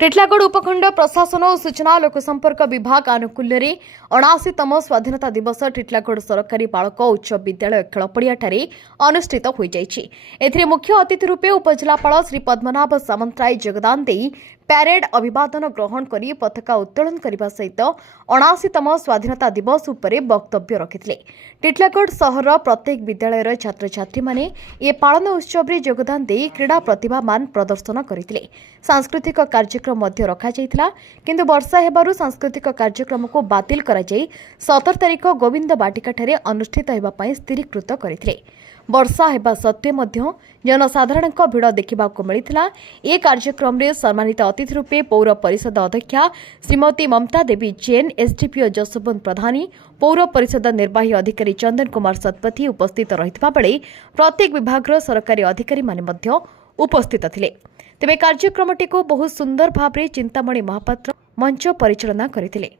टिटलागढ़ उपखंड प्रशासन और सूचना लोकसंपर्क विभाग आनुकूल्य 79तम स्वाधीनता दिवस टिटलागढ़ सरकारी बालक उच्च विद्यालय खेलपड़िया अनुष्ठित हो जाए। मुख्य अतिथि रूपे उपजिलापाल श्री पद्मनाभ सामंतराय योगदान दे प्यारेड अभिवादन ग्रहण कर पताका उत्तोलन करने सहित 79तम स्वाधीनता दिवस उपर वक्तव्य रखिते। टिटलागढ़ सहर प्रत्येक विद्यालय छात्र छात्री माने ए पालन उत्सव में योगदान दे क्रीड़ा प्रतिभामान प्रदर्शन करते। सांस्कृतिक कार्यक्रम मध्य रखा जाइथिला, किंतु वर्षा हेबारु सांस्कृतिक कार्यक्रम को बातिल करा जाई 17 तारिख गोविंद बाटिका ठारे अनुष्ठित हेबा पई स्थिरीकृत करथिले। वर्षा हेबा सत्वे मध्य जनसाधारण भिड़ देखा मिलता। ए कार्यक्रम में सम्मानित अतिथि रूपे पौर परिषद अध्यक्षा श्रीमती ममता देवी जैन, एसडीपीओ जसवंत प्रधानी, पौर परिषद निर्वाही अधिकारी चंदन कुमार सतपथी उपस्थित रहितबा बेले प्रत्येक विभाग सरकारी अधिकारी माने उपस्थित थिले। तेबे कार्यक्रमटी को बहुत सुंदर भाव चिंतामणि महापात्र मंच परिचालना करथिले।